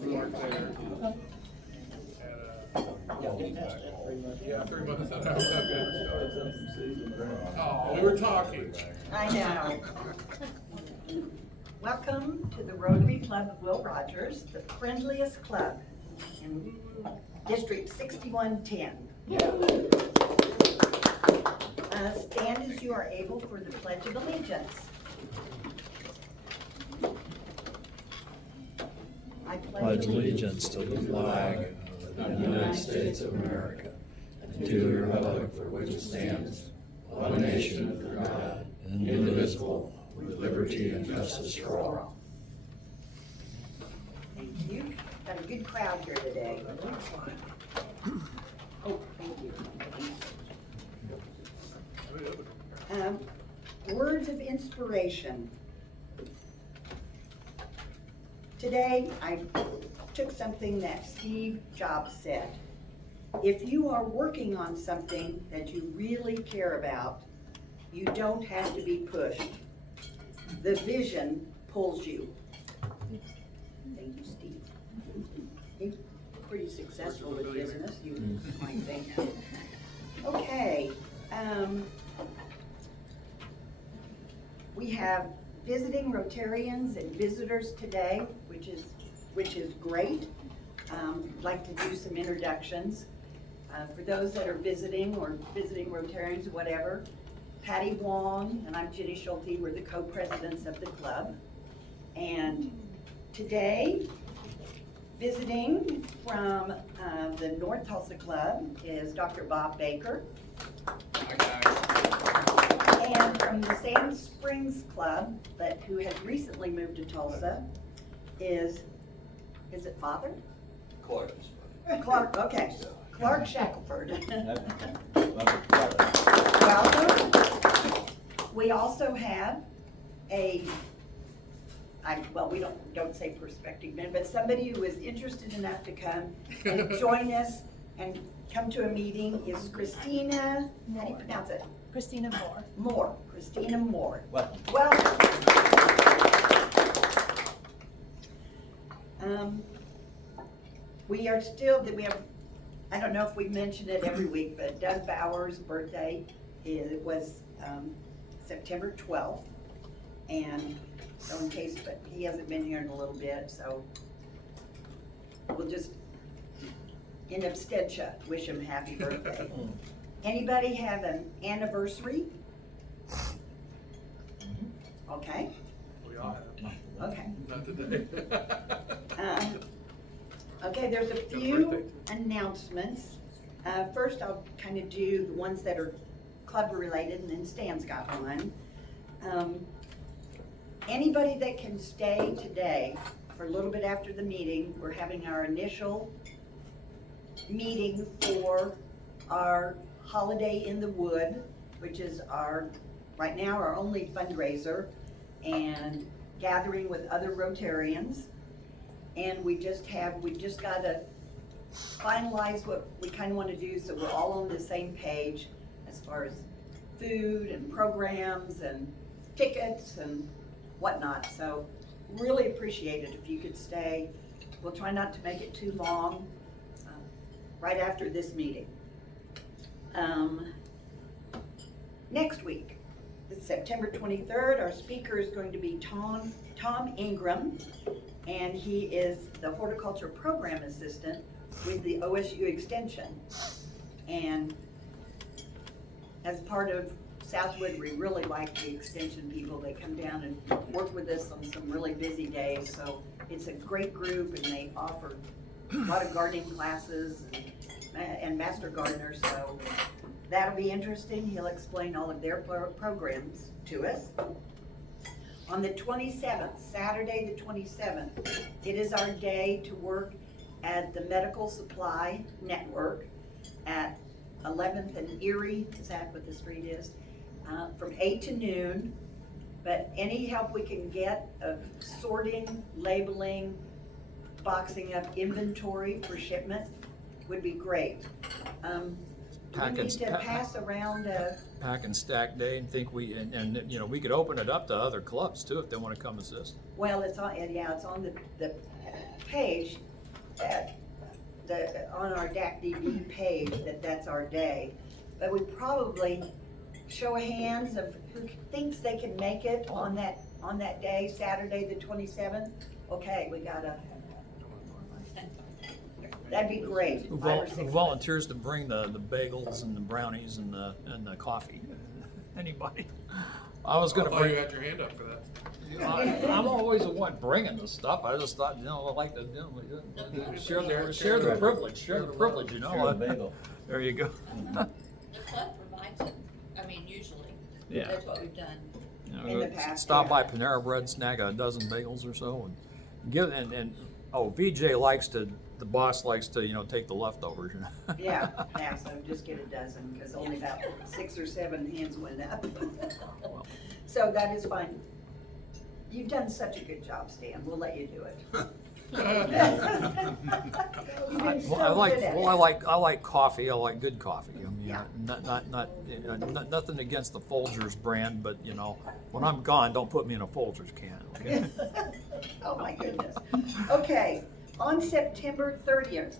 we weren't there. Yeah, 3 months. Oh, we were talking. I know. Welcome to the Rotary Club of Will Rogers, the friendliest club in District 6110. Stand as you are able for the Pledge of Allegiance. I Pledge allegiance to the flag of the United States of America and to the republic for which it stands, one nation under God, indivisible, with liberty and justice for all. Thank you. Got a good crowd here today. Oh, thank you. Words of inspiration. Today, I took something that Steve Jobs said. If you are working on something that you really care about, you don't have to be pushed. The vision pulls you. Thank you, Steve. He's pretty successful with business, you might think. Okay. We have visiting Rotarians and visitors today, which is great. I'd like to do some introductions. For those that are visiting or visiting Rotarians or whatever, Patty Wong and I'm Ginny Schulte. We're the co-presidents of the club. And today, visiting from the North Tulsa Club is Dr. Bob Baker. Hi, guys. And from the Sand Springs Club, who has recently moved to Tulsa, is it Father? Clark. Clark, okay. Clark Shackelford. Welcome. Welcome. We also have we don't say prospective men, but somebody who is interested enough to come and join us and come to a meeting is Christina, how do you pronounce it? Christina Moore. Moore, Christina Moore. Welcome. We have, I don't know if we mention it every week, but Doug Bauer's birthday was September 12th. And so but he hasn't been here in a little bit, so we'll just, in absentia, wish him happy birthday. Anybody have an anniversary? Okay. We all have. Okay. Not today. Okay, there's a few announcements. First, I'll kind of do the ones that are club related, and then Stan's got one. Anybody that can stay today for a little bit after the meeting, we're having our initial meeting for our Holiday in the Wood, which is right now our only fundraiser, and gathering with other Rotarians. And we just got to finalize what we kind of want to do so we're all on the same page as far as food and programs and tickets and whatnot. So really appreciate it if you could stay. We'll try not to make it too long right after this meeting. Next week, it's September 23rd, our speaker is going to be Tom Ingram, and he is the horticulture program assistant with the OSU Extension. And as part of Southwood, we really like the Extension people. They come down and work with us on some really busy days, so it's a great group, and they offer a lot of gardening classes and master gardeners, so that'll be interesting. He'll explain all of their programs to us. On the 27th, Saturday the 27th, it is our day to work at the Medical Supply Network at 11th and Erie, is that what the street is? From 8 to noon, but any help we can get of sorting, labeling, boxing up inventory for shipment would be great. Do we need to pass around pack and stack day, and think and you know, we could open it up to other clubs too if they want to come assist. well, it's on the page. on our DAC-DB page that that's our day. But we probably show of hands of who thinks they can make it on that day, Saturday the 27th. Okay, we got that'd be great. Who 5 or 6 of us. volunteers to bring the bagels and the brownies and the coffee? Anybody? I was gonna Oh, bring. you had your hand up for that. I'm always the one bringing the stuff. I just thought, I like to share the privilege. Share the privilege, you know. Share the bagel. There you go. The club provides it, I mean, usually. Yeah. That's what we've done. You know, In the past, stop yeah. by Panera Bread, snag a dozen bagels or so, and give VJ likes to. The boss likes to, take the leftovers. You know? Yeah, so just get a dozen, because only about 6 or 7 hands went up. So that is fine. You've done such a good job, Stan, we'll let you do it. You've been so I like good at it. I like coffee. I like good coffee. I mean, Yeah. not nothing against the Folgers brand, but when I'm gone, don't put me in a Folgers can. Okay. Oh my goodness. Okay, on September 30th,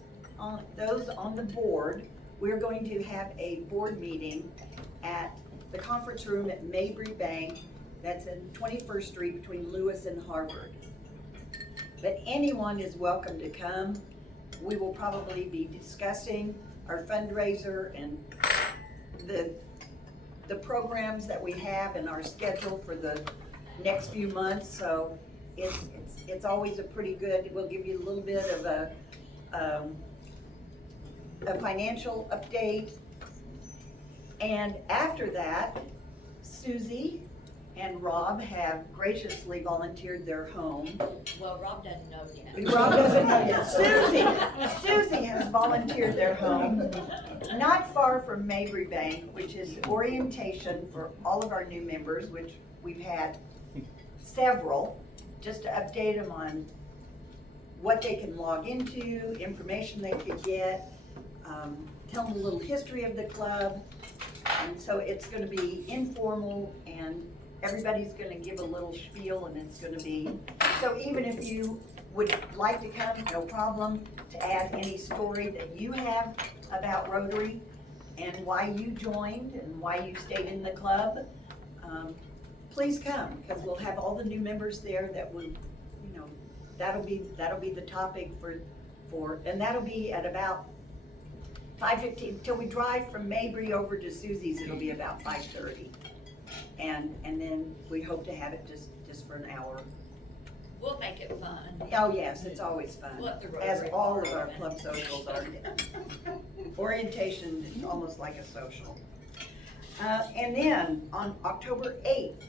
those on the board, we're going to have a board meeting at the conference room at Mabry Bank. That's in 21st Street between Lewis and Harvard. But anyone is welcome to come. We will probably be discussing our fundraiser and the programs that we have and our schedule for the next few months. So it's always a pretty good, we'll give you a little bit of a financial update. And after that, Susie and Rob have graciously volunteered their home. Well, Rob doesn't know yet. Rob doesn't know yet. Susie has volunteered their home, not far from Mabry Bank, which is orientation for all of our new members, which we've had several, just to update them on what they can log into, information they could get, tell them a little history of the club. And so it's gonna be informal and everybody's gonna give a little spiel, and it's gonna be, so even if you would like to come, no problem, to add any story that you have about Rotary and why you joined and why you stayed in the club, please come, because we'll have all the new members there that will, that'll be the topic for, and that'll be at about 5:15, till we drive from Mabry over to Susie's, it'll be about 5:30. And then we hope to have it just for an hour. We'll make it fun. Oh, yes, it's always fun, Let the as Rotary all of bar our open. club socials are. Orientation is almost like a social. And then on October 8th,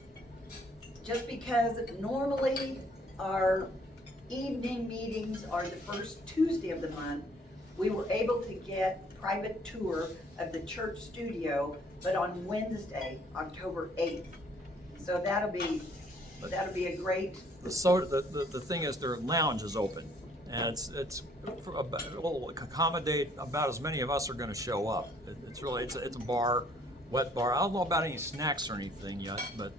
just because normally our evening meetings are the first Tuesday of the month, we were able to get private tour of the church studio, but on Wednesday, October 8th. So that'll be a great, The thing is, their lounge is open, and it'll accommodate about as many of us are going to show up. It's a bar, wet bar. I don't know about any snacks or anything yet, but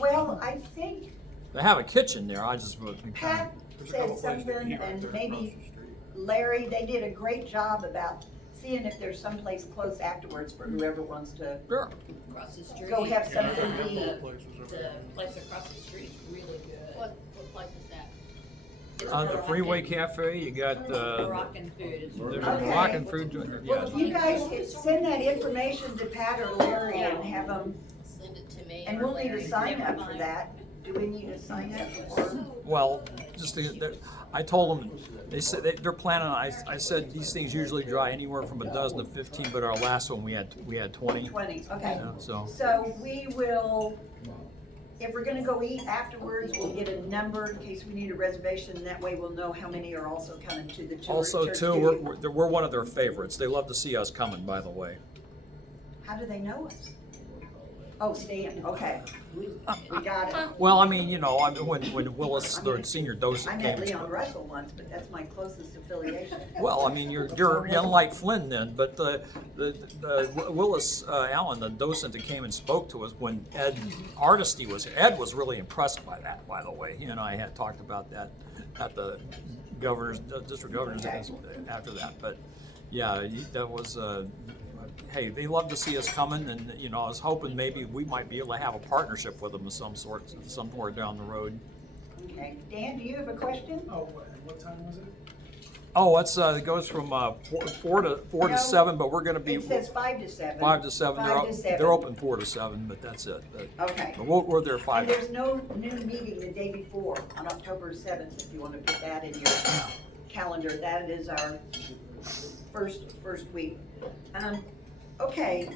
well, I think they have a kitchen there. I just would. Pat said something, and maybe Larry, they did a great job about seeing if there's someplace close afterwards for whoever wants to Sure. Across the street. go have something to eat. The place across the street is really good. What place is that? It's The Moroccan- Freeway Cafe, you got Moroccan food. It's there's really a Okay. Moroccan food joint. Well, if you Yeah. guys could send that information to Pat or Larry and have them, Send it to me. and or we'll need Larry. to sign up for that. Do we need to sign up for? Well, I told them, they said they're planning on. I said these things usually dry anywhere from a dozen to 15, but our last one we had 20. 20, okay. Yeah, so. So we will, if we're gonna go eat afterwards, we'll get a number in case we need a reservation. That way we'll know how many are also coming to the church. Also, church too, studio. we're one of their favorites. They love to see us coming, by the way. How do they know us? Oh, Stan, okay. We got it. Well, I mean, you know, when Willis, the senior I docent, met came and Leon spoke. Russell once, but that's my closest affiliation. Well, I mean, you're unlike Flynn then, but the Willis Allen, the docent that came and spoke to us when Ed was really impressed by that, by the way. He and I had talked about that at the district governor's after that, but yeah, that was, hey, they love to see us coming, and, you know, I was hoping maybe we might be able to have a partnership with them of some sort, somewhere down the road. Okay, Dan, do you have a question? Oh, what time was it? Oh, it goes from four to No, 7, but we're gonna be It says 5 to 7. 5 to 7. 5 to 7. They're open 4 to 7, but that's it. Okay. But we're there And 5. there's no new meeting the day before, on October 7th, if you want to put that in your calendar. That is our first week. Okay,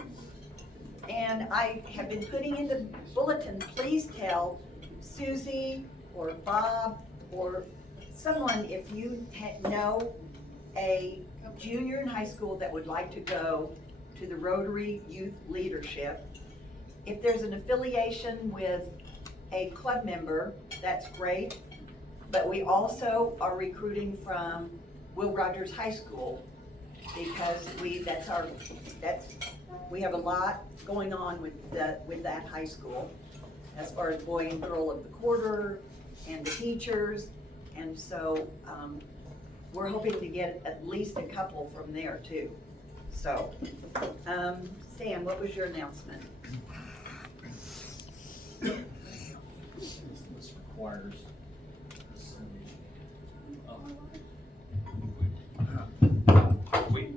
and I have been putting in the bulletin, please tell Susie or Bob or someone if you know a junior in high school that would like to go to the Rotary Youth Leadership. If there's an affiliation with a club member, that's great, but we also are recruiting from Will Rogers High School because we have a lot going on with that high school as far as boy and girl of the quarter and the teachers, and so we're hoping to get at least a couple from there too. So, Stan, what was your announcement? This requires.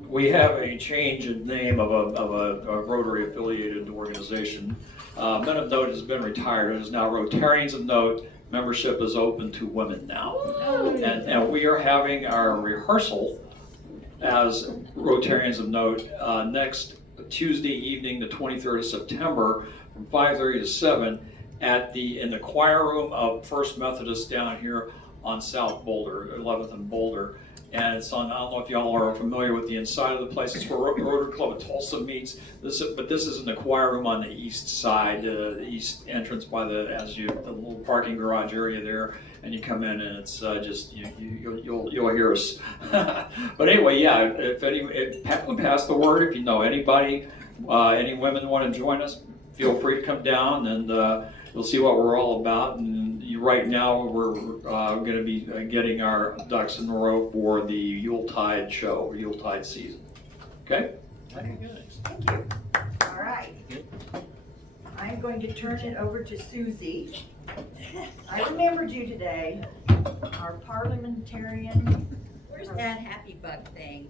We have a change in name of a Rotary affiliated organization. Men of Note has been retired. It is now Rotarians of Note. Membership is open to women now. And we are having our rehearsal as Rotarians of Note next Tuesday evening, the 23rd of September, from 5:30 to 7 in the choir room of First Methodist down here on South Boulder, 11th and Boulder. And it's on, I don't know if y'all are familiar with the inside of the place. It's where Rotary Club of Tulsa meets. But this is in the choir room on the east side, the east entrance by the little parking garage area there. And you come in and it's just, you'll hear us. But anyway, yeah, if pass the word, if you know anybody, any women want to join us, feel free to come down and you'll see what we're all about. And right now we're going to be getting our ducks in a row for the Yuletide show, Yuletide season. Okay? Thank you. All right. I'm going to turn it over to Susie. I remembered you today, our parliamentarian. Where's that happy bug thing?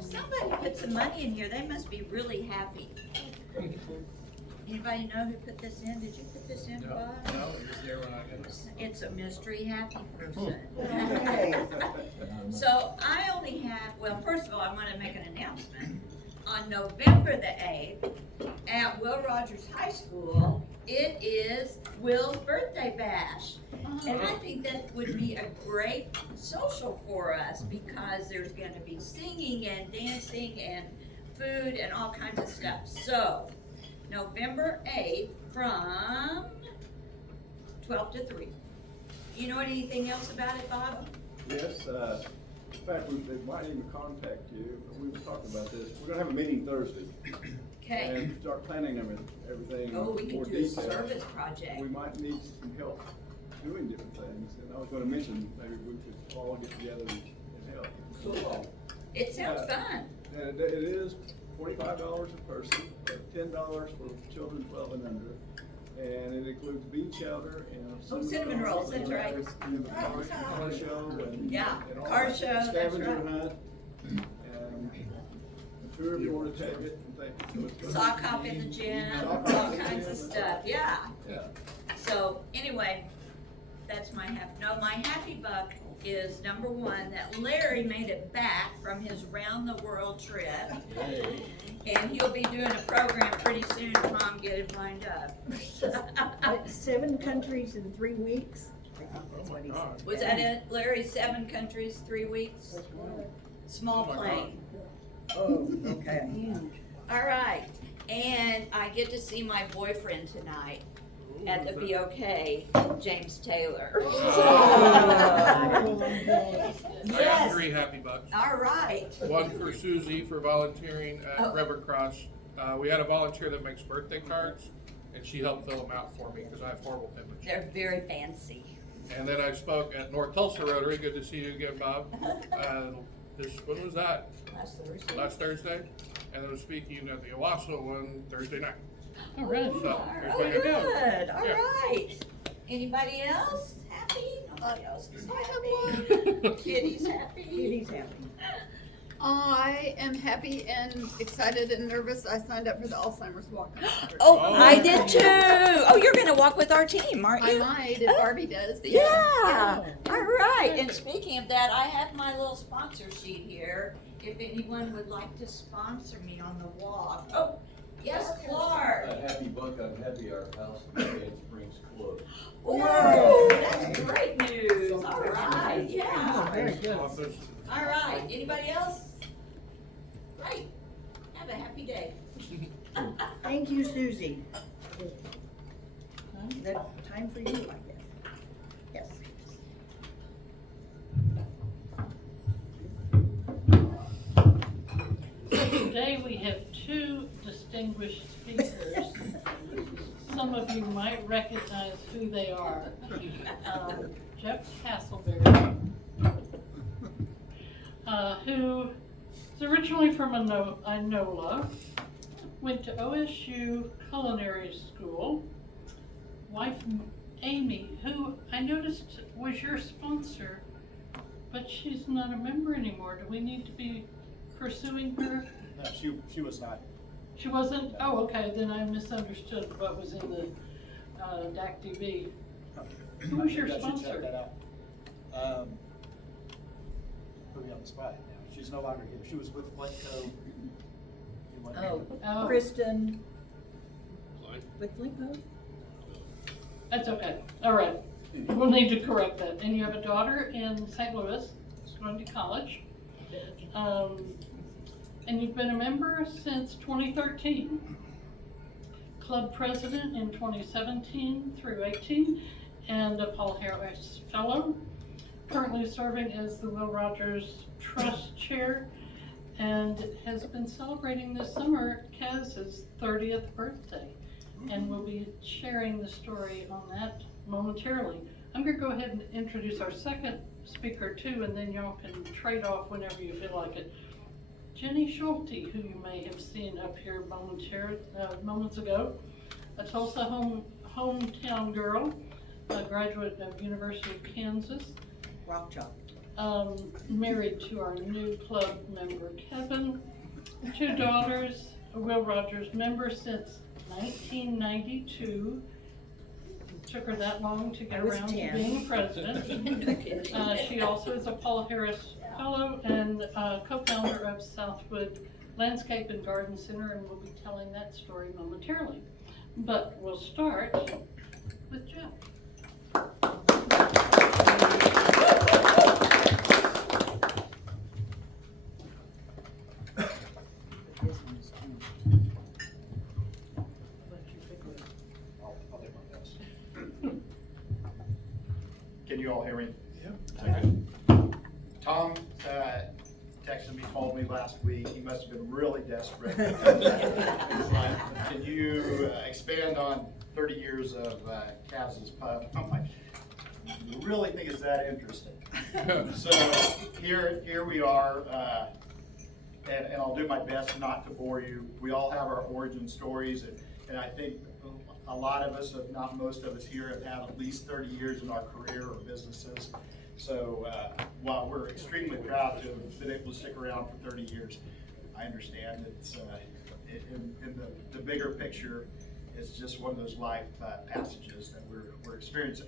Somebody put some money in here, they must be really happy. Anybody know who put this in? Did you put this in, Bob? No, it was there when I got it. It's a mystery happy person. Okay. So I only have, well, first of all, I want to make an announcement. On November the 8th, at Will Rogers High School, it is Will's birthday bash. And I think that would be a great social for us because there's going to be singing and dancing and food and all kinds of stuff. So, November 8th from 12 to 3. You know anything else about it, Bob? Yes, in fact, they might even contact you, but we were talking about this. We're gonna have a meeting Thursday. Okay. And start planning everything Oh, we in could more do a detail. service project. We might need some help doing different things, and I was gonna mention, maybe we could all get together and help. Cool. It sounds fun. And it is $45 a person, $10 for children 12 and under. And it includes bean chowder and. Cinnamon rolls, that's right. And the car show and. Yeah, and all car that. show, that's Scavenger right. hunt. And a tour if you want to take it and things. So it's gonna Sock be- hop in the gym, Sock hop all in the kinds gym. of stuff, yeah. Yeah. So, anyway, that's my happy buck is number one, that Larry made it back from his round the world trip. And he'll be doing a program pretty soon, Tom, get it lined up. 7 countries in 3 weeks? I think that's what he said. Was that it, Larry? 7 countries, 3 weeks? Small plane. Oh, okay. All right, And I get to see my boyfriend tonight at the BOK, James Taylor. I got Yes, 3 happy bucks. all right. One for Susie for volunteering Oh. at River Cross. We had a volunteer that makes birthday cards, and she helped fill them out for me because I have horrible penmanship. They're very fancy. And then I spoke at North Tulsa Rotary. Good to see you again, Bob. When was that? Last Thursday. Last Thursday. And I was speaking at the Owasso one Thursday night. All right. So, there's Oh, my good. good, all Yeah. right. Anybody else happy? Nobody else is happy? Kitty's happy? Kitty's happy. I am happy and excited and nervous. I signed up for the Alzheimer's walk. Oh, I did too. Oh, you're gonna walk with our team, aren't I you? might if Barbie does. Yeah, all right. And speaking of that, I have my little sponsor sheet here. If anyone would like to sponsor me on the walk. Oh, yes, Clark. Happy Buck, I'm happy our house in Sand Springs closed. Whoa, that's great news. All right, yeah. Very good. Office. All right, anybody else? Great. Have a happy day. Thank you, Susie. That time for you, I guess. Yes. Today we have 2 distinguished speakers. Some of you might recognize who they are. Jeff Castleberry, who is originally from Inola, went to OSU Culinary School. Wife Amy, who I noticed was your sponsor, but she's not a member anymore. Do we need to be pursuing her? No, she was not. She wasn't? Oh, okay, then I misunderstood what was in the DAC TV. Who was your Maybe I should check sponsor? that out. Put me on the spot now. She's no longer here. She was with Flintco. You want to- Oh, Kristen with Linko? that's okay. All right. We'll need to correct that. And you have a daughter in St. Louis, who's going to college. And you've been a member since 2013. Club president in 2017 through 18, and a Paul Harris Fellow. Currently serving as the Will Rogers Trust Chair, and has been celebrating this summer Kaz's 30th birthday. And we'll be sharing the story on that momentarily. I'm gonna go ahead and introduce our second speaker too, and then y'all can trade off whenever you feel like it. Ginny Schulte, who you may have seen up here moments ago, a Tulsa hometown girl, a graduate of University of Kansas, Rock Chalk. married to our new club member Kevin, 2 daughters, a Will Rogers member since 1992. Took her that long to get I was around to 10. being president. She also is a Paul Harris Fellow and co-founder of Southwood Landscape and Garden Center, and we'll be telling that story momentarily. But we'll start with Jeff. I'll do my best. Can you all hear me? Tom texted me, called me last week. He must have been really desperate. He's like, can you expand on 30 years of Cavs' Pub? I'm like, you really think it's that interesting? So here we are, and I'll do my best not to bore you. We all have our origin stories, and I think a lot of us, if not most of us here, have had at least 30 years in our career or businesses. So while we're extremely proud to have been able to stick around for 30 years, I understand it's in the bigger picture, it's just one of those life passages that we're experiencing.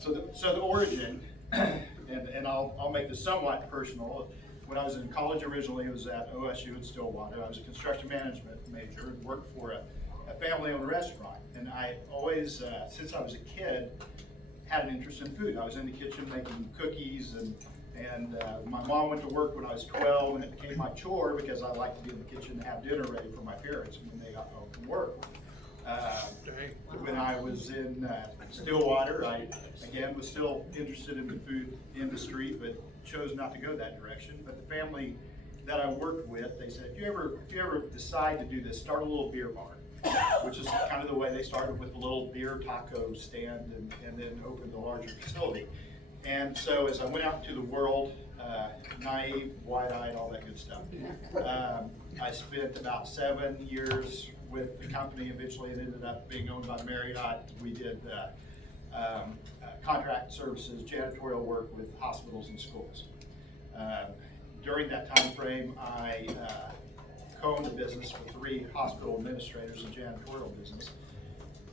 So the origin, and I'll make this somewhat personal. When I was in college originally, it was at OSU in Stillwater. I was a construction management major and worked for a family-owned restaurant. And I always, since I was a kid, had an interest in food. I was in the kitchen making cookies And my mom went to work when I was 12, and it became my chore because I liked to be in the kitchen to have dinner ready for my parents when they got home from work. When I was in Stillwater, I, again, was still interested in the food industry, but chose not to go that direction. But the family that I worked with, they said, if you ever decide to do this, start a little beer bar, which is kind of the way they started, with a little beer taco stand, and then opened a larger facility. And so as I went out into the world, naive, wide-eyed, all that good stuff, I spent about 7 years with the company. Eventually it ended up being owned by Marriott. We did contract services, janitorial work with hospitals and schools. During that time frame, I co-owned a business with 3 hospital administrators, a janitorial business.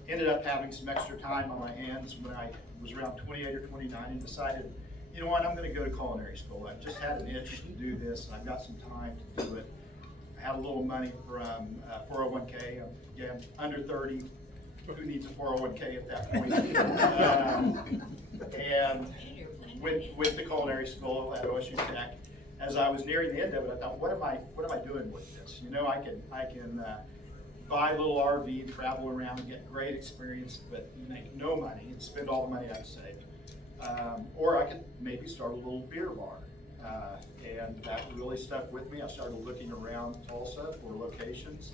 Ended up having some extra time on my hands when I was around 28 or 29, and decided, you know what, I'm going to go to culinary school. I've just had an itch to do this, and I've got some time to do it. I had a little money from 401k. Again, under 30, who needs a 401k at that point? And went to culinary school at OSU Tech. As I was nearing the end of it, I thought, what am I doing with this? You know, I can buy a little RV, travel around, and get great experience, but make no money and spend all the money I've saved. Or I could maybe start a little beer bar. And that really stuck with me. I started looking around Tulsa for locations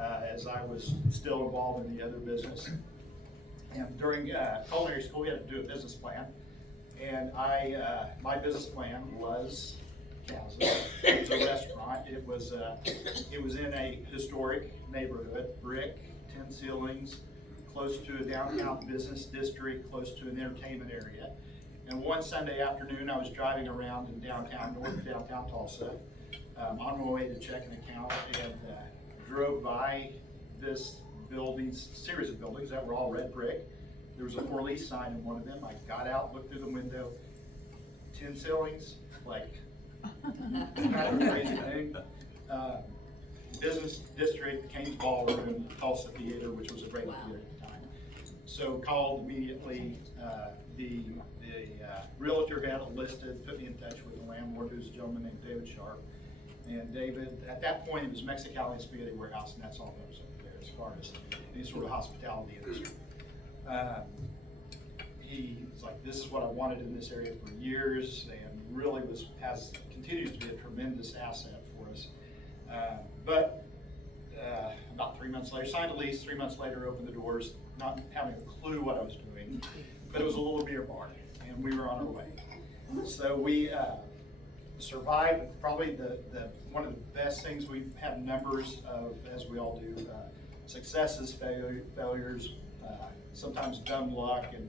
as I was still involved in the other business. And during culinary school, we had to do a business plan. And my business plan was Chowhouse. It was a restaurant. It was in a historic neighborhood, brick, tin ceilings, close to a downtown business district, close to an entertainment area. And one Sunday afternoon, I was driving around in north downtown Tulsa, on my way to check an account, and drove by this series of buildings that were all red brick. There was a for lease sign in one of them. I got out, looked through the window, tin ceilings, like, kind of a crazy thing. Business district, Kane's Ballroom, Tulsa Theater, which was a great theater at the time. So called immediately. The realtor had it listed, put me in touch with the landlord, who's a gentleman named David Sharp. And David, at that point, it was Mexicali and Spaghetti Warehouse, and that's all that was up there as far as any sort of hospitality industry. He was like, this is what I wanted in this area for years, and really continues to be a tremendous asset for us. But about 3 months later, signed a lease, 3 months later opened the doors, not having a clue what I was doing, but it was a little beer bar, and we were on our way. So we survived. Probably one of the best things, we've had numbers of, as we all do, successes, failures, sometimes dumb luck. And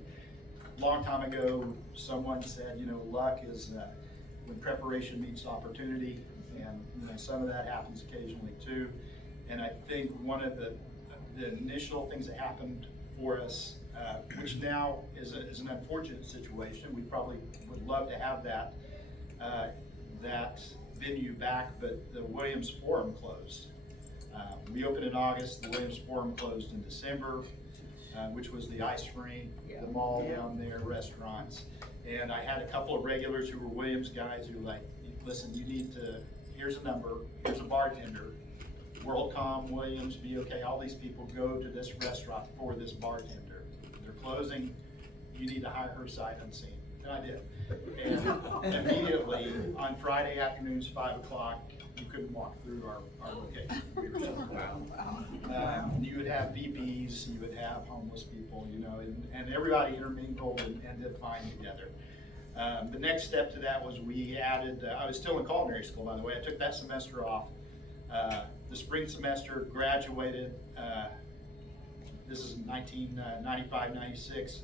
a long time ago, someone said, you know, luck is when preparation meets opportunity, and some of that happens occasionally too. And I think one of the initial things that happened for us, which now is an unfortunate situation. We probably would love to have that venue back, but the Williams Forum closed. We opened in August. The Williams Forum closed in December, which was the ice rink, the mall down there, restaurants. And I had a couple of regulars who were Williams guys who were like, listen, here's a number, here's a bartender, WorldCom, Williams, BOK, all these people go to this restaurant for this bartender. They're closing, you need to hire her sight unseen. And I did. And immediately on Friday afternoons, 5 o'clock, you couldn't walk through our location. We were shut down. You would have VPs, you would have homeless people, you know, and everybody intermingled and did fine together. The next step to that was we added, I was still in culinary school, by the way. I took that semester off. The spring semester, graduated. This is 1995, 96.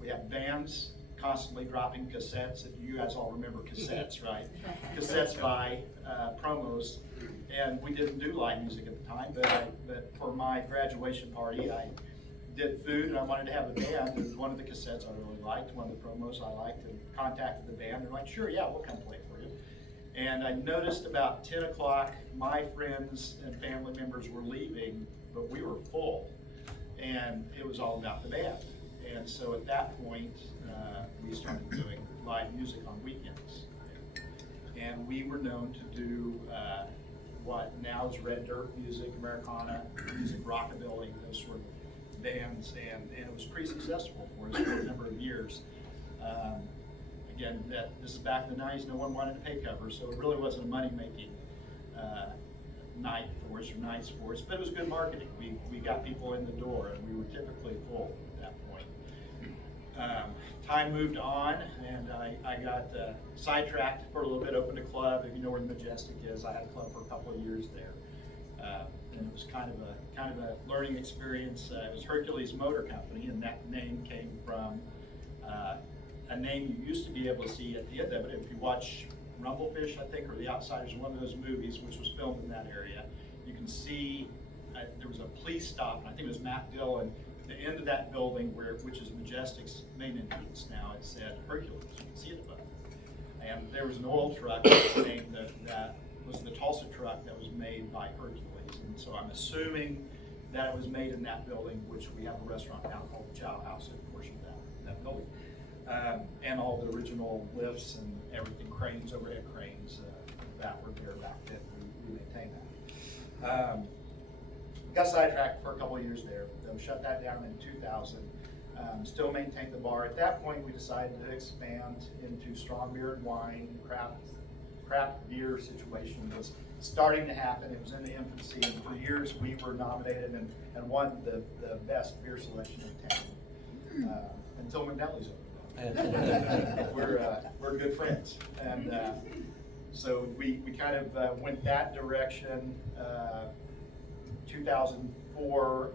We have bands constantly dropping cassettes. If you guys all remember cassettes, right? Cassettes by promos. And we didn't do live music at the time, but for my graduation party, I did food, and I wanted to have a band. And one of the cassettes I really liked, one of the promos I liked, and contacted the band. They're like, sure, yeah, we'll come play for you. And I noticed about 10 o'clock, my friends and family members were leaving, but we were full. And it was all about the band. And so at that point, we started doing live music on weekends. And we were known to do what now is red dirt music, Americana music, rockabilly, those sort of bands, and it was pretty successful for us for a number of years. Again, this is back in the 90s, no one wanted to pay cover, so it really wasn't a money-making night for us or nights for us, but it was good marketing. We got people in the door, and we were typically full at that point. Time moved on, and I got sidetracked for a little bit, opened a club. If you know where the Majestic is, I had a club for a couple of years there. And it was kind of a learning experience. It was Hercules Motor Company, and that name came from a name you used to be able to see at the end of it. If you watch Rumblefish, I think, or The Outsiders, one of those movies, which was filmed in that area, you can see there was a police stop, and I think it was Matt Dillon. The end of that building, which is Majestic's main entrance now, it said Hercules. You can see it above. And there was an oil truck that was the Tulsa truck that was made by Hercules. And so I'm assuming that it was made in that building, which we have a restaurant now called the Chowhouse in a portion of that building. And all the original lifts and everything, cranes, overhead cranes, that were there back then. We maintained that. Got sidetracked for a couple of years there. Then we shut that down in 2000. Still maintained the bar. At that point, we decided to expand into strong beer and wine. Craft beer situation was starting to happen. It was in the infancy, and for years we were nominated and won the best beer selection in town until McNally's opened. We're good friends, and so we kind of went that direction. 2004,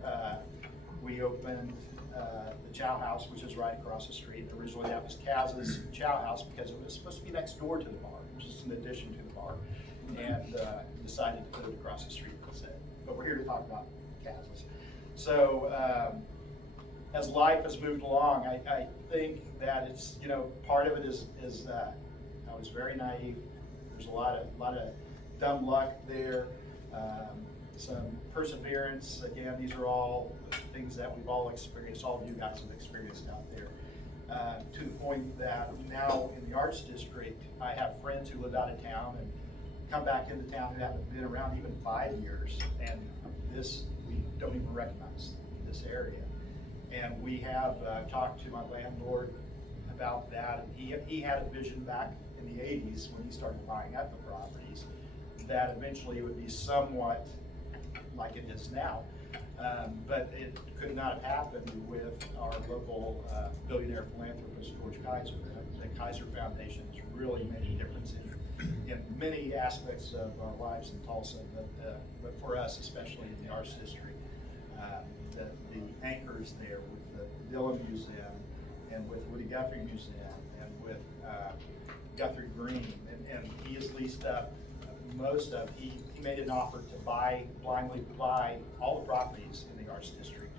we opened the Chowhouse, which is right across the street. Originally that was Kaz's Chowhouse because it was supposed to be next door to the bar, which is an addition to the bar, and decided to put it across the street instead. But we're here to talk about Kaz's. So as life has moved along, I think that it's, part of it is I was very naive. There's a lot of dumb luck there. Some perseverance. Again, these are all things that we've all experienced, all of you guys have experienced out there. To the point that now in the Arts District, I have friends who live out of town and come back into town who haven't been around even 5 years, and we don't even recognize this area. And we have talked to my landlord about that, and he had a vision back in the 80s when he started buying up the properties that eventually it would be somewhat like it is now. But it could not have happened with our local billionaire philanthropist, George Kaiser. The Kaiser Foundation has really made a difference in many aspects of our lives in Tulsa, but for us, especially in the Arts District. The anchors there with the Dillon Museum and with Woody Guthrie Museum and with Guthrie Green, and he has leased up most of, he made an offer to blindly buy all the properties in the Arts District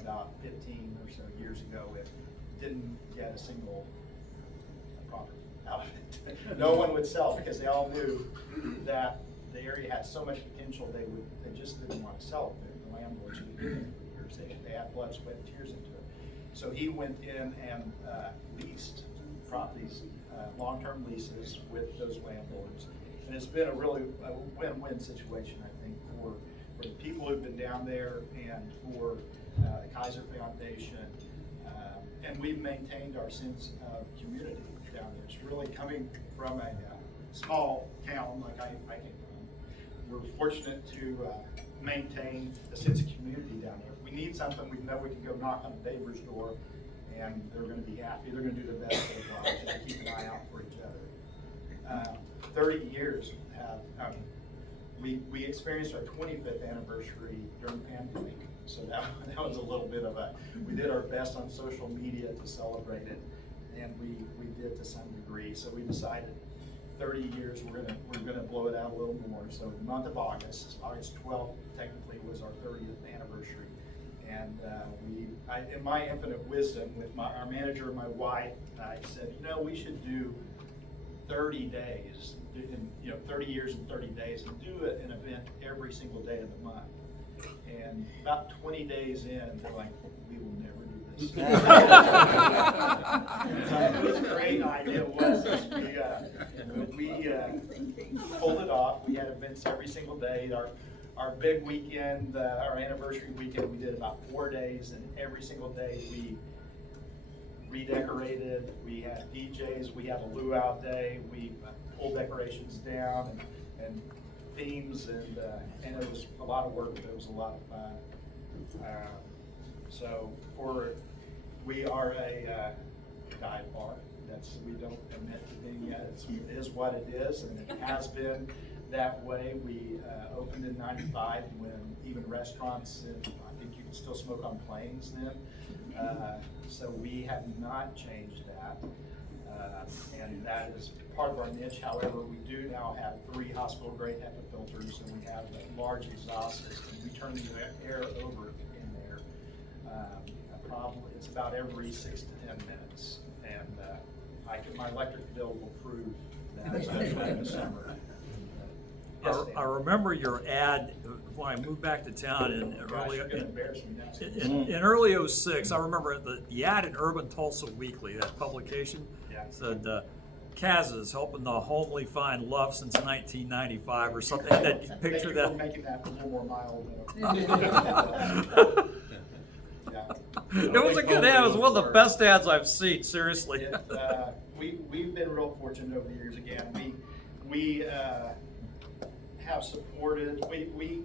about 15 or so years ago, and didn't get a single property out of it. No one would sell because they all knew that the area had so much potential they just didn't want to sell it. The landlords who had been there for years, they had blood, sweat, and tears into it. So he went in and leased properties, long-term leases with those landlords. And it's been a really win-win situation, I think, for the people who've been down there and for the Kaiser Foundation. And we've maintained our sense of community down there. It's really coming from a small town like I came from. We're fortunate to maintain a sense of community down here. If we need something, we know we can go knock on a neighbor's door and they're going to be happy. They're going to do the best they can and keep an eye out for each other. 30 years have, we experienced our 25th anniversary during the pandemic, so that was a little bit of we did our best on social media to celebrate it, and we did to some degree. So we decided 30 years we're gonna blow it out a little more. So the month of August 12th technically was our 30th anniversary, and in my infinite wisdom with our manager and my wife, I said, we should do 30 days, 30 years and 30 days, and do an event every single day of the month. And about 20 days in, they're like, we will never do days. It was a great idea, it was. We pulled it off. We had events every single day. Our big weekend, our anniversary weekend, we did about 4 days, and every single day we redecorated. We had DJs. We had a luau day. We pulled decorations down and themes, and it was a lot of work, but it was a lot of fun. So we are a dive bar. We don't admit to being yet. It is what it is, and it has been that way. We opened in '95 when even restaurants, and I think you can still smoke on planes then. So we have not changed that, and that is part of our niche. However, we do now have 3 hospital-grade HEPA filters, and we have a large exhaust system. We turn the air over in there. Probably it's about every 6 to 10 minutes, and my electric bill will prove that, especially in the summer. Yes, I remember your ad when I moved back to town in early '06. I remember the ad in Urban Tulsa Weekly, that publication, said Kaz is helping the homely find love since 1995 or something. That picture that. Making that a little more mild. It was a good ad. It was one of the best ads I've seen. Seriously. We've been real fortunate over the years. Again, we have supported. We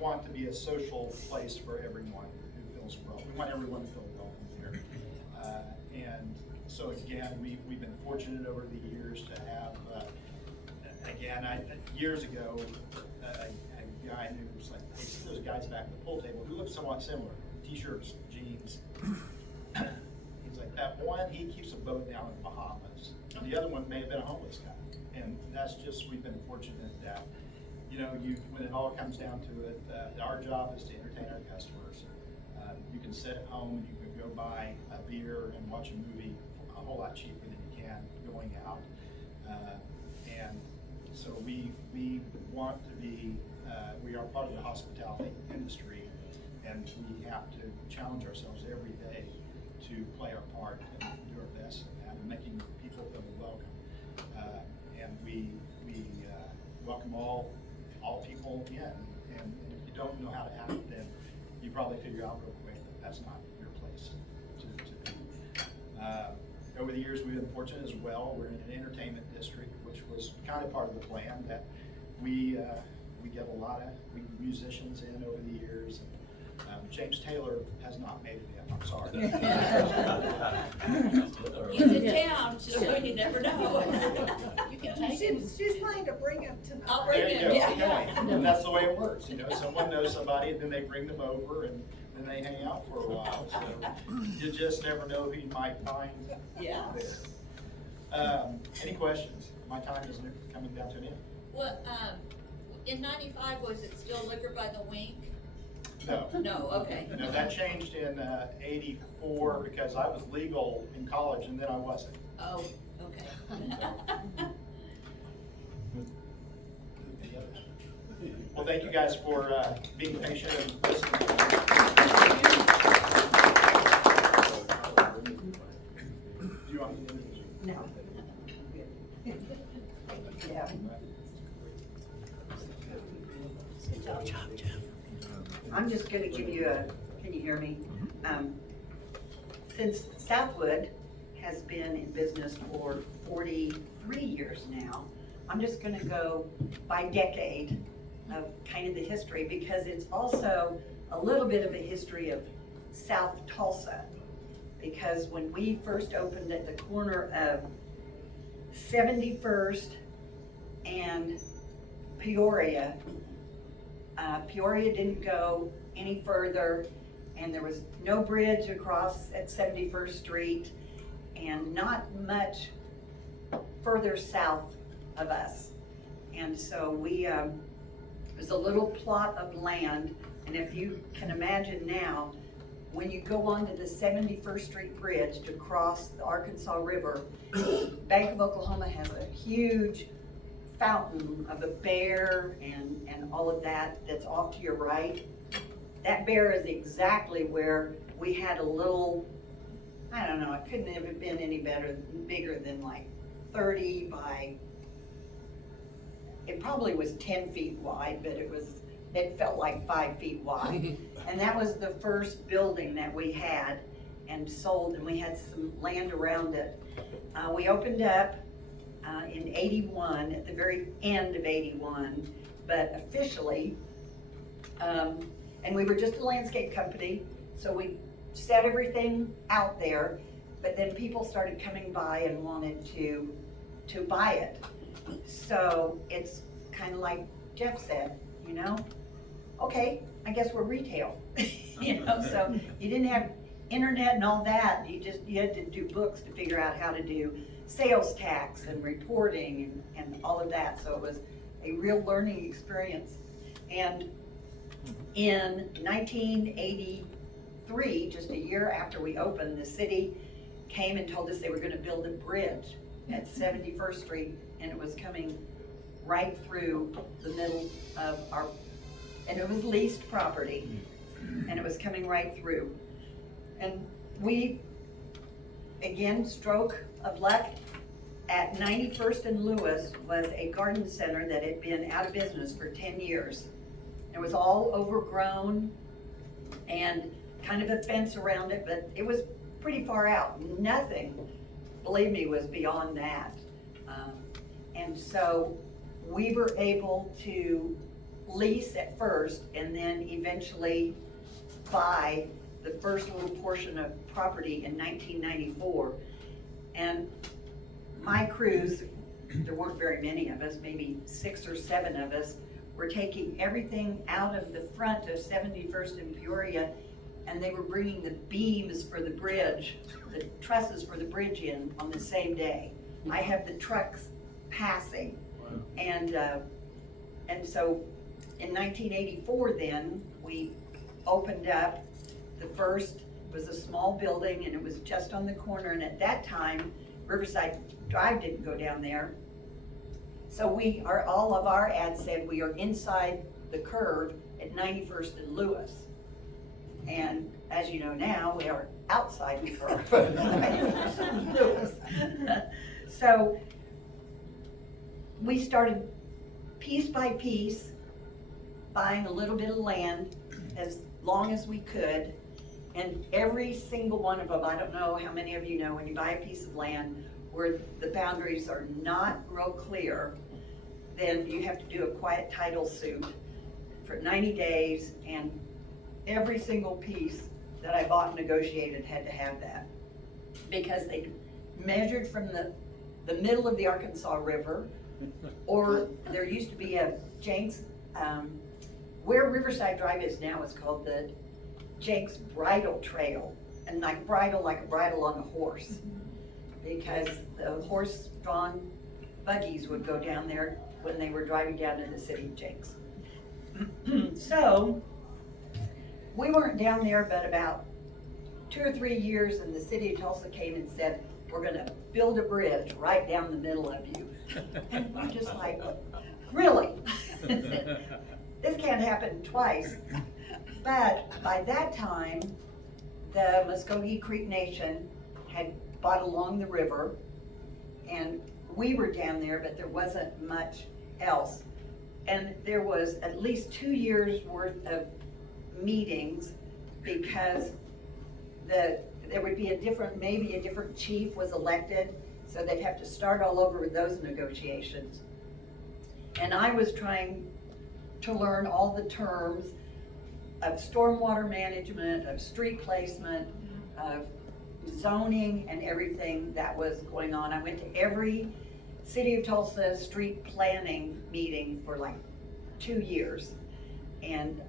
want to be a social place for everyone who feels well. We want everyone to feel welcome here. And so again, we've been fortunate over the years to have. Years ago, a guy who was like, hey, see those guys back at the pool table who look somewhat similar. T-shirts, jeans. He's like, that one, he keeps a boat down in the Bahamas. The other one may have been a homeless guy. And that's just, we've been fortunate that, when it all comes down to it, our job is to entertain our customers. You can sit at home and you can go buy a beer and watch a movie a whole lot cheaper than you can going out. And so we want to be, we are part of the hospitality industry, and we have to challenge ourselves every day to play our part and do our best at making people feel welcome. And we welcome all people in. And if you don't know how to act, then you probably figure out real quick that that's not your place to be. Over the years, we've been fortunate as well. We're in an entertainment district, which was kind of part of the plan, that we get a lot of musicians in over the years. James Taylor has not made it in, I'm sorry. He's in town, so you never know. You can take him. She's planning to bring him tonight. I'll bring There you him, go, yeah. okay. And that's the way it works, someone knows somebody, and then they bring them over, and then they hang out for a while, so you just never know who you might find Yeah. there. Any questions? My time is coming down to an end. Well, in '95, was it still liquor by the wink? No. No, okay. No, that changed in '84 because I was legal in college and then I wasn't. Oh, okay. Any others? Well, thank you guys for being patient and listening. Do you want me to introduce you? No. Yeah. Good job, Jeff. I'm just gonna give you can you hear me? Since Southwood has been in business for 43 years now, I'm just gonna go by decade of kind of the history, because it's also a little bit of a history of South Tulsa. Because when we first opened at the corner of 71st and Peoria, Peoria didn't go any further, and there was no bridge across at 71st Street, and not much further south of us. And so we, it was a little plot of land, and if you can imagine now, when you go onto the 71st Street Bridge to cross the Arkansas River, Bank of Oklahoma has a huge fountain of a bear and all of that that's off to your right. That bear is exactly where we had a little I don't know, it couldn't have been any bigger than like 30 by, it probably was 10 feet wide, but it felt like 5 feet wide. And that was the first building that we had and sold, and we had some land around it. We opened up in 81, at the very end of 81, but officially, and we were just a landscape company, so we set everything out there, but then people started coming by and wanted to buy it. So it's kind of like Jeff said, you know, okay, I guess we're retail. You know, so you didn't have internet and all that, you had to do books to figure out how to do sales tax and reporting and all of that, so it was a real learning experience. And in 1983, just a year after we opened, the city came and told us they were going to build a bridge at 71st Street, and it was coming right through the middle of our, and it was leased property, and it was coming right through. And we, again, stroke of luck, at 91st and Lewis was a garden center that had been out of business for 10 years. It was all overgrown and kind of a fence around it, but it was pretty far out. Nothing, believe me, was beyond that. And so we were able to lease at first and then eventually buy the first little portion of property in 1994. And my crews, there weren't very many of us, maybe 6 or 7 of us, were taking everything out of the front of 71st and Peoria, and they were bringing the beams for the bridge, the trusses for the bridge in on the same day. I have the trucks passing. Wow. And so in 1984 then, we opened up the first, was a small building, and it was just on the corner, and at that time, Riverside Drive didn't go down there. So all of our ads said we are inside the curve at 91st and Lewis. And as you know now, we are outside the curve at 91st and Lewis. So we started piece by piece buying a little bit of land as long as we could. And every single one of them, I don't know how many of you know, when you buy a piece of land where the boundaries are not real clear, then you have to do a quiet title suit for 90 days, and every single piece that I bought and negotiated had to have that. Because they measured from the middle of the Arkansas River, or there used to be a Jenks, where Riverside Drive is now is called the Jenks Bridle Trail, and like a bridle on a horse, because the horse-drawn buggies would go down there when they were driving down to the city of Jenks. So we weren't down there but about 2 or 3 years, and the city of Tulsa came and said, we're gonna build a bridge right down the middle of you. And we're just like, really? This can't happen twice. But by that time, the Muskogee Creek Nation had bought along the river, and we were down there, but there wasn't much else. And there was at least 2 years worth of meetings, because there would be maybe a different chief was elected, so they'd have to start all over with those negotiations. And I was trying to learn all the terms of stormwater management, of street placement, of zoning, and everything that was going on. I went to every City of Tulsa street planning meeting for like 2 years. And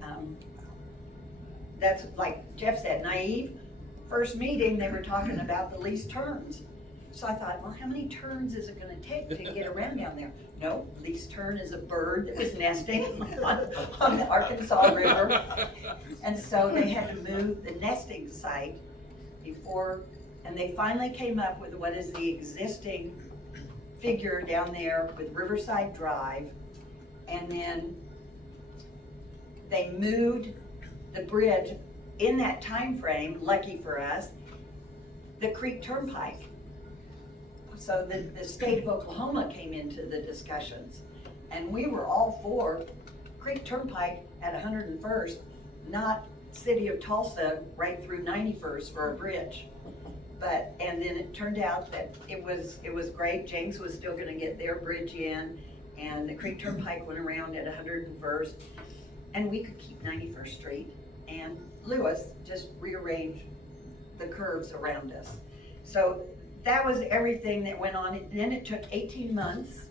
that's, like Jeff said, naive. First meeting, they were talking about the lease turns. So I thought, well, how many turns is it gonna take to get around down there? No, lease turn is a bird that was nesting on the Arkansas River. And so they had to move the nesting site before, and they finally came up with what is the existing figure down there with Riverside Drive. And then they moved the bridge in that time frame, lucky for us. the Creek Turnpike. So the state of Oklahoma came into the discussions, and we were all for Creek Turnpike at 101st, not city of Tulsa right through 91st for a bridge. And then it turned out that it was great. Jenks was still gonna get their bridge in, and the Creek Turnpike went around at 101st, and we could keep 91st Street, and Lewis just rearranged the curves around us. So that was everything that went on. And then it took 18 months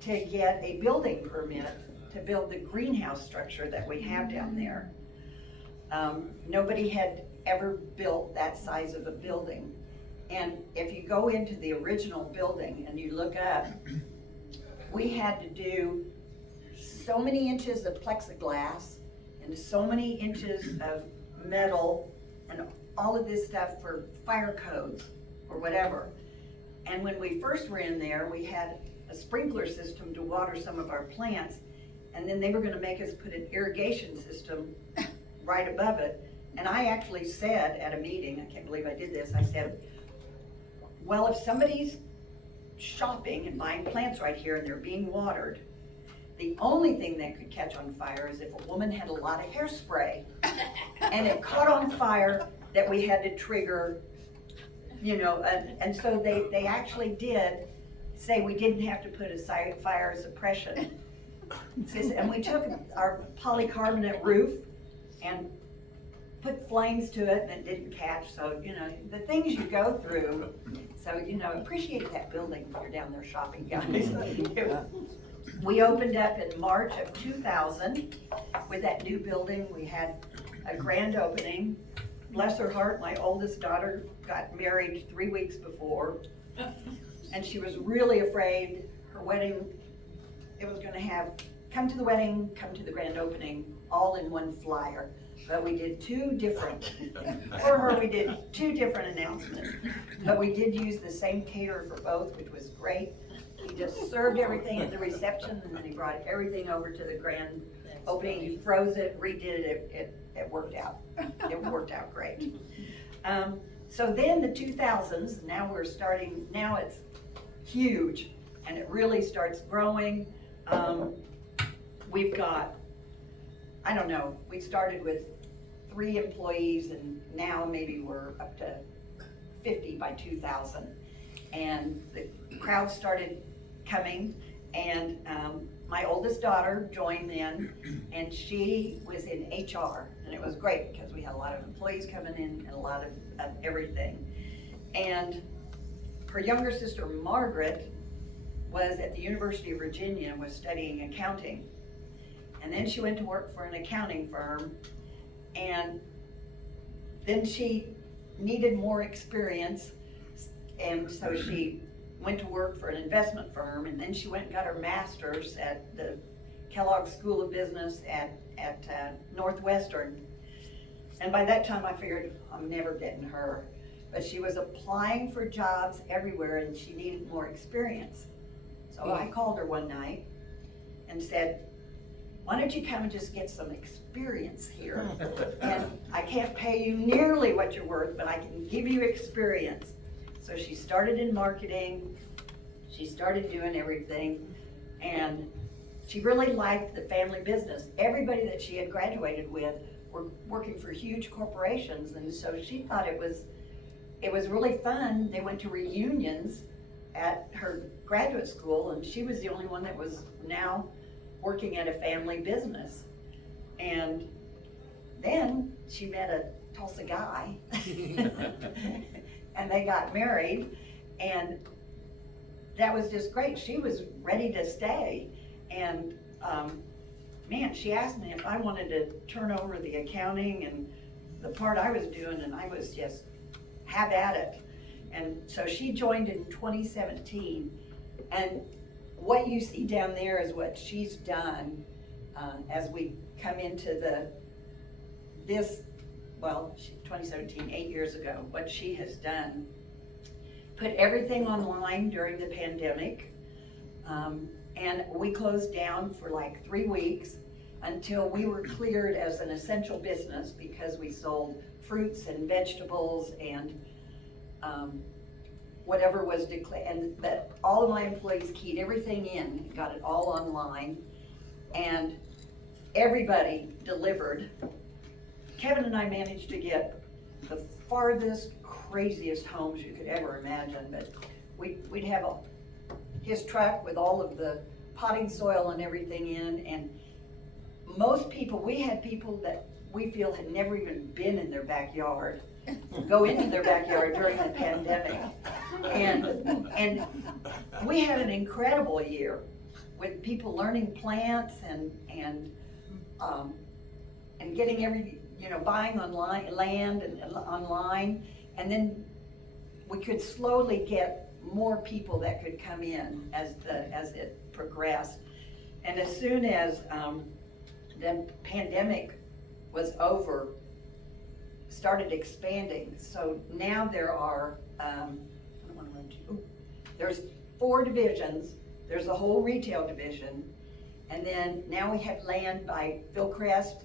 to get a building permit to build the greenhouse structure that we have down there. Nobody had ever built that size of a building. And if you go into the original building and you look up, we had to do so many inches of plexiglass and so many inches of metal and all of this stuff for fire codes or whatever. And when we first were in there, we had a sprinkler system to water some of our plants, and then they were gonna make us put an irrigation system right above it. And I actually said at a meeting, I can't believe I did this, I said, well, if somebody's shopping and buying plants right here and they're being watered, the only thing that could catch on fire is if a woman had a lot of hairspray and it caught on fire, that we had to trigger, you know, and so they actually did say we didn't have to put a fire suppression. And we took our polycarbonate roof and put flames to it, and it didn't catch. So, you know, the things you go through. So, you know, appreciate that building if you're down there shopping, guys. We opened up in March of 2000 with that new building. We had a grand opening. Bless her heart, my oldest daughter got married 3 weeks before, and she was really afraid her wedding, it was gonna have, come to the wedding, come to the grand opening, all in one flyer. But we did two different, for her we did two different announcements. But we did use the same caterer for both, which was great. He just served everything at the reception, and then he brought everything over to the grand opening. He froze it, redid it, it worked out. It worked out great. So then the 2000s, now we're starting, now it's huge, and it really starts growing. We've got, I don't know, we started with 3 employees, and now maybe we're up to 50 by 2000. And the crowd started coming, and my oldest daughter joined in, and she was in HR, and it was great because we had a lot of employees coming in and a lot of everything. And her younger sister Margaret was at the University of Virginia, was studying accounting, and then she went to work for an accounting firm, and then she needed more experience, and so she went to work for an investment firm, and then she went and got her master's at the Kellogg School of Business at Northwestern. And by that time I figured, I'm never getting her. But she was applying for jobs everywhere, and she needed more experience. So I called her one night and said, why don't you come and just get some experience here? And I can't pay you nearly what you're worth, but I can give you experience. So she started in marketing, she started doing everything, and she really liked the family business. Everybody that she had graduated with were working for huge corporations, and so she thought it was really fun. They went to reunions at her graduate school, and she was the only one that was now working at a family business. And then she met a Tulsa guy, and they got married, and that was just great. She was ready to stay, and man, she asked me if I wanted to turn over the accounting and the part I was doing, and I was just, have at it. And so she joined in 2017, and what you see down there is what she's done as we come into this 2017, 8 years ago, what she has done. Put everything online during the pandemic, and we closed down for like 3 weeks until we were cleared as an essential business because we sold fruits and vegetables and whatever was declared, and but all of my employees keyed everything in, got it all online, and everybody delivered. Kevin and I managed to get the farthest, craziest homes you could ever imagine, but we'd have his truck with all of the potting soil and everything in, and most people, we had people that we feel had never even been in their backyard, go into their backyard during the pandemic. And we had an incredible year with people learning plants and getting buying online, land and online. And then we could slowly get more people that could come in as it progressed. And as soon as the pandemic was over, started expanding. So now there are, there's 4 divisions. There's a whole retail division. And then now we have land by Philcrest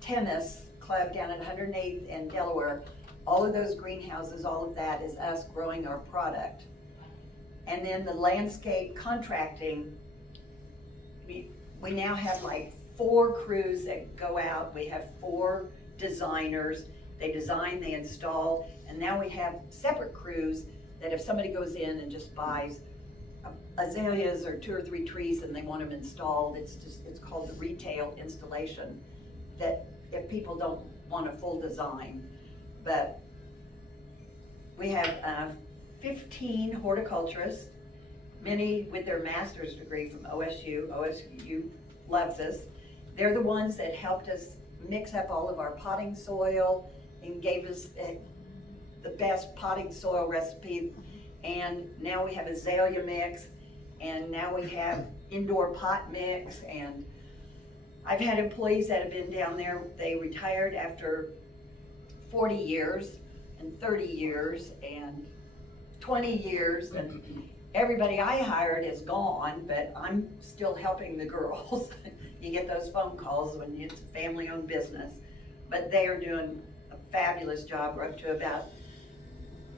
Tennis Club down at 108th and Delaware. All of those greenhouses, all of that is us growing our product. And then the landscape contracting, we now have like 4 crews that go out. We have 4 designers. They design, they install, and now we have separate crews that if somebody goes in and just buys azaleas or 2 or 3 trees and they want them installed, it's called the retail installation. That if people don't want a full design, but we have 15 horticulturists, many with their master's degree from OSU. OSU loves us. They're the ones that helped us mix up all of our potting soil and gave us the best potting soil recipe. And now we have azalea mix, and now we have indoor pot mix. And I've had employees that have been down there, they retired after 40 years and 30 years and 20 years, and everybody I hired is gone, but I'm still helping the girls. You get those phone calls when it's a family-owned business, but they are doing a fabulous job. We're up to about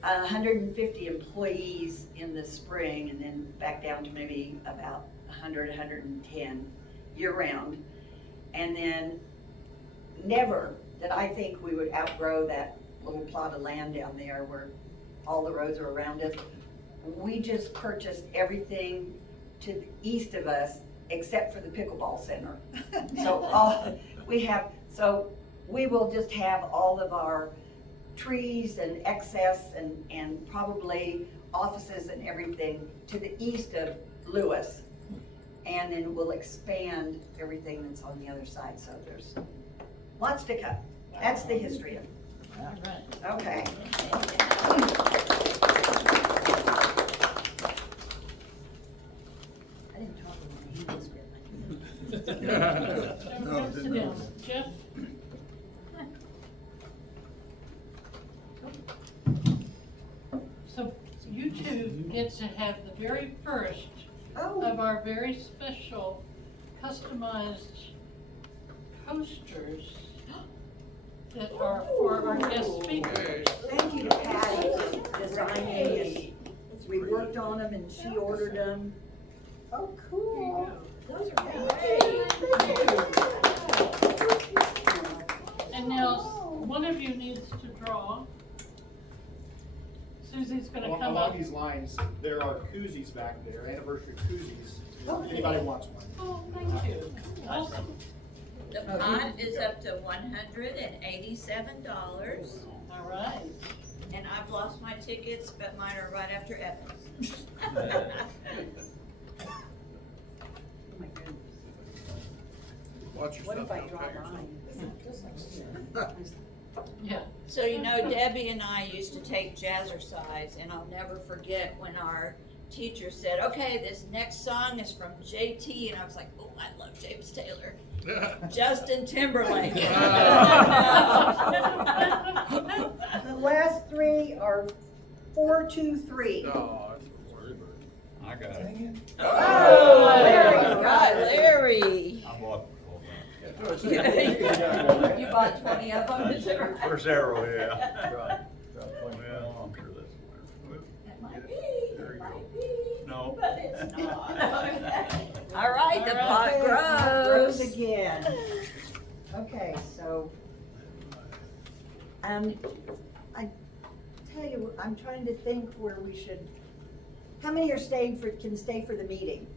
150 employees in the spring, and then back down to maybe about 100, 110 year-round. And then never did I think we would outgrow that little plot of land down there where all the roads are around us. We just purchased everything to the east of us except for the pickleball center. So we will just have all of our trees and excess and probably offices and everything to the east of Lewis. And then we'll expand everything that's on the other side. So there's lots to come. That's the history of it. All right. Okay. I didn't talk with my hands Everyone sit down. Jeff? So you two get to have the very first of our very special customized posters that are for our guest speakers. Thank you to Patty for designing, and we worked on them and she ordered them. Oh, cool. Those are great. And now, one of you needs to draw. Susie's gonna come Along up. these lines, there are koozies back there, anniversary koozies, if anybody wants one. Oh, thank you. Awesome. The pot is up to $187. All right. And I've lost my tickets, but mine are right after Evans. Oh my goodness. Watch yourself. What if I don't draw cut yourself. mine? Yeah. So, you know, Debbie and I used to take jazzercise, and I'll never forget when our teacher said, okay, this next song is from JT, and I was like, oh, I love James Taylor. Justin Timberlake. The last 3 are 4, 2, 3. Oh, that's a word. I got it. Oh, Larry, Larry. I bought You bought 20 of them? for several, yeah. Well, I'm sure that's All right, the pot Okay, pot grows grows. again. Okay, so, I tell you, I'm trying to think where we should, how many are can stay for the meeting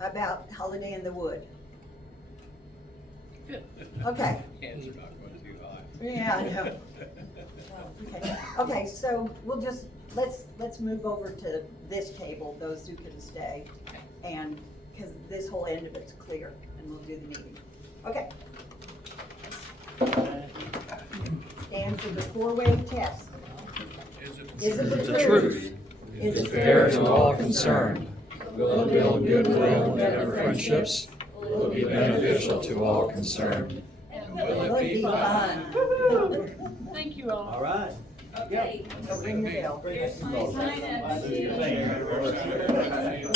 about Holiday in the Wood? Good. Okay, Hands are not going too high. yeah, I know. Okay, so we'll just, let's move over to this table, those who can stay. And, because this whole end of it's clear, and we'll do the meeting. Okay. Stand for the four-way test. Is it The the truth? truth Is is it fair to all concerned. Will it build goodwill and better friendships? Will it be beneficial to all concerned? Will it be fun? Thank you all. All right. Okay, Go ring the bell. here's my sign up sheet. You're saying.